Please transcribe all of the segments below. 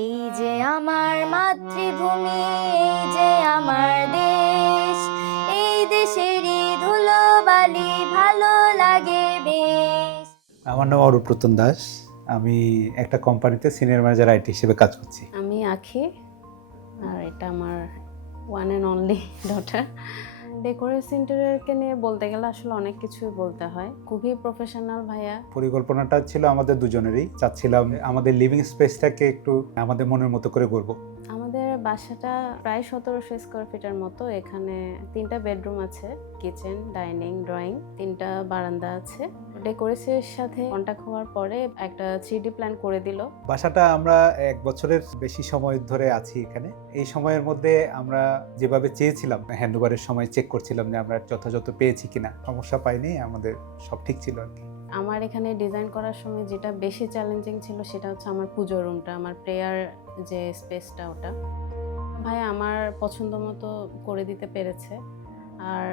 এই যে আমার মাতৃভূমি, এই যে আমার দেশ, এই দেশেরই ধুলোবালি ভালো লাগে বেশ। আমার নাম অরূপ রতন দাস। আমি একটা কোম্পানিতে সিনিয়র ম্যানেজার আইটি হিসেবে কাজ করছি। আমি আঁখি, আর এটা আমার ওয়ান অ্যান্ড অনলি ডটার। ডেকোরেস ইন্টেরিয়রকে নিয়ে বলতে গেলে আসলে অনেক কিছুই বলতে হয়। খুবই প্রফেশনাল ভাইয়া। পরিকল্পনাটা ছিল আমাদের দুজনেরই। চাচ্ছিলাম আমাদের লিভিং স্পেসটাকে একটু আমাদের মনের মতো করে করব। আমাদের বাসাটা প্রায় 1700 স্কোয়ার ফিটের মতো। এখানে 3টা বেডরুম আছে, কিচেন, ডাইনিং, ড্রয়িং, 3টা বারান্দা আছে। ডেকোরেসের সাথে কন্ট্যাক্ট হওয়ার পরে একটা 3D প্ল্যান করে দিল। বাসাটা আমরা 1 বছরের বেশি সময় ধরে আছি এখানে। এই সময়ের মধ্যে আমরা যেভাবে চেয়েছিলাম, হ্যান্ডওভারের সময় চেক করছিলাম যে আমরা যথাযথ পেয়েছি কিনা। সমস্যা পাইনি, আমাদের সব ঠিক ছিল আর কি। আমার এখানে ডিজাইন করার সময় যেটা বেশি চ্যালেঞ্জিং ছিল সেটা হচ্ছে আমার পুজো রুমটা, আমার প্রেয়ার যে স্পেসটা, ওটা ভাই আমার পছন্দ মতো করে দিতে পেরেছে। আর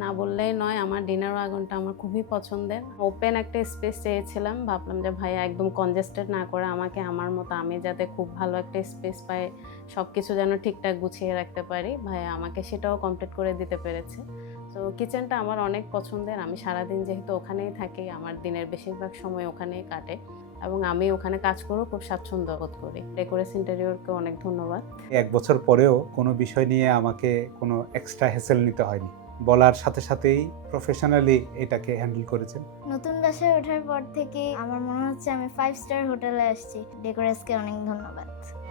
না বললেই নয়, আমার ডিনার ওয়াগনটা আমার খুবই পছন্দের। ওপেন একটা স্পেস চেয়েছিলাম, ভাবলাম যে ভাইয়া একদম কনজেস্টেড না করে আমাকে আমার মতো, আমি যাতে খুব ভালো একটা স্পেস পাই, সব কিছু যেন ঠিকঠাক গুছিয়ে রাখতে পারি, ভাইয়া আমাকে সেটাও কমপ্লিট করে দিতে পেরেছে। তো কিচেনটা আমার অনেক পছন্দের। আমি সারাদিন যেহেতু ওখানেই থাকি, আমার দিনের বেশিরভাগ সময় ওখানেই কাটে এবং আমি ওখানে কাজ করেও খুব স্বাচ্ছন্দ্য বোধ করি। ডেকোরেস ইন্টেরিয়রকে অনেক ধন্যবাদ। 1 বছর পরেও কোনো বিষয় নিয়ে আমাকে কোনো এক্সট্রা হ্যাসেল নিতে হয়নি। বলার সাথে সাথেই প্রফেশনালি এটাকে হ্যান্ডেল করেছেন। নতুন বাসায় ওঠার পর থেকে আমার মনে হচ্ছে আমি 5 স্টার হোটেলে আসছি। ডেকোরেসকে অনেক ধন্যবাদ।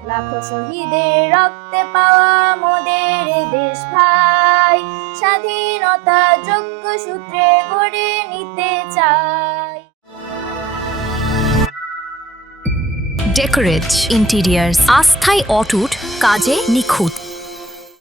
লাখো শহীদের রক্তে পাওয়া মোদের এ দেশ ভাই, স্বাধীনতা যোগ্য সূত্রে গড়ে নিতে চাই। ডেকোরেট ইন্টেরিয়ার্স, আস্থায় অটুট, কাজে নিখুঁত।